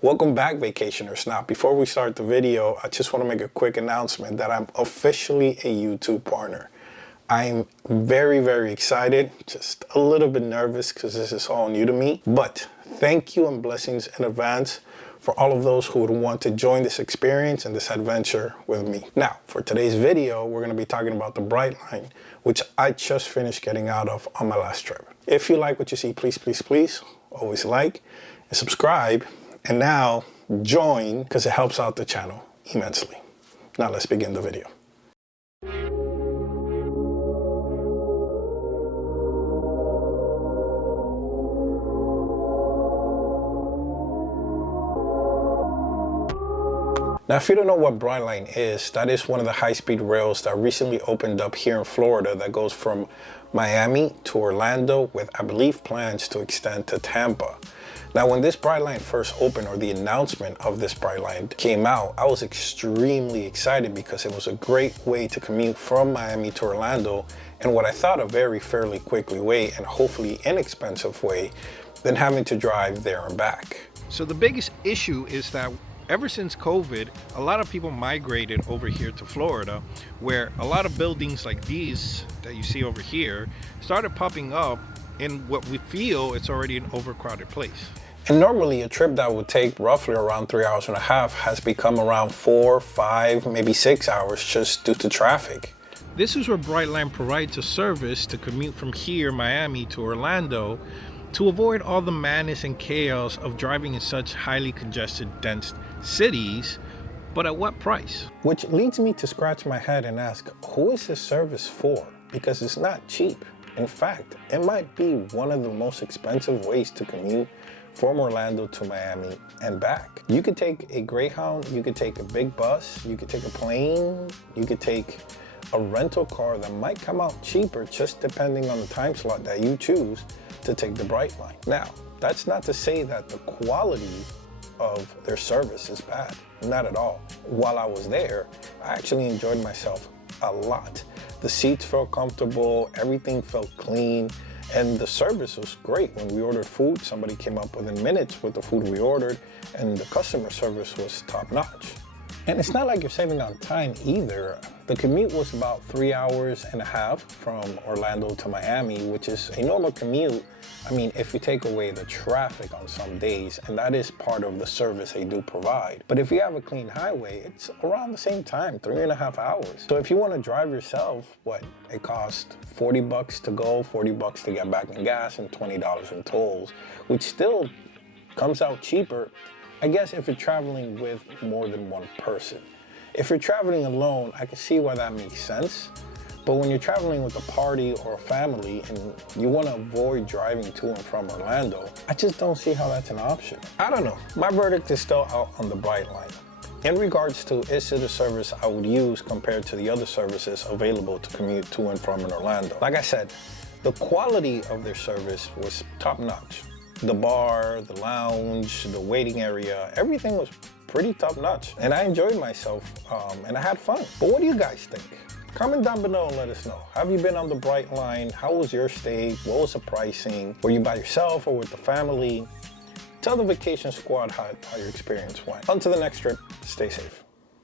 Welcome back, vacationers. Now, before we start the video, I just want to make a quick announcement that I'm officially a YouTube partner. I'm very, very excited, just a little bit nervous because this is all new to me. But thank you and blessings in advance for all of those who would want to join this experience and this adventure with me. Now, for today's video, we're going to be talking about the Brightline, which I just finished getting out of on my last trip. If you like what you see, please, please, please, always like and subscribe. And now join because it helps out the channel immensely. Now let's begin the video. Now, if you don't know what Brightline is, that is one of the high-speed rails that recently opened up here in Florida that goes from Miami to Orlando with, I believe, plans to extend to Tampa. Now, when this Brightline first opened, or the announcement of this Brightline came out, I was extremely excited because it was a great way to commute from Miami to Orlando in what I thought a very fairly quickly way and hopefully inexpensive way than having to drive there and back. So the biggest issue is that ever since COVID, a lot of people migrated over here to Florida, where a lot of buildings like these that you see over here started popping up in what we feel it's already an overcrowded place. And normally a trip that would take roughly around 3.5 hours has become around 4, 5, maybe 6 hours just due to traffic. This is where Brightline provides a service to commute from here, Miami, to Orlando, to avoid all the madness and chaos of driving in such highly congested, dense cities, but at what price? Which leads me to scratch my head and ask, who is this service for? Because it's not cheap. In fact, it might be one of the most expensive ways to commute from Orlando to Miami and back. You could take a Greyhound, you could take a big bus, you could take a plane, you could take a rental car that might come out cheaper just depending on the time slot that you choose to take the Brightline. Now, that's not to say that the quality of their service is bad, not at all. While I was there, I actually enjoyed myself a lot. The seats felt comfortable, everything felt clean, and the service was great. When we ordered food, somebody came up within minutes with the food we ordered, and the customer service was top-notch. And it's not like you're saving on time either. The commute was about 3.5 hours from Orlando to Miami, which is a normal commute. I mean, if you take away the traffic on some days, and that is part of the service they do provide. But if you have a clean highway, it's around the same time, 3.5 hours. So if you want to drive yourself, it costs $40 to go, $40 to get back in gas, and $20 in tolls, which still comes out cheaper, I guess, if you're traveling with more than one person. If you're traveling alone, I can see why that makes sense. But when you're traveling with a party or a family and you want to avoid driving to and from Orlando, I just don't see how that's an option. I don't know. My verdict is still out on the Brightline. In regards to, is it a service I would use compared to the other services available to commute to and from in Orlando? Like I said, the quality of their service was top-notch. The bar, the lounge, the waiting area, everything was pretty top-notch. And I enjoyed myself and I had fun. But what do you guys think? Comment down below and let us know. Have you been on the Brightline? How was your stay? What was the pricing? Were you by yourself or with the family? Tell the vacation squad how your experience went. On to the next trip. Stay safe.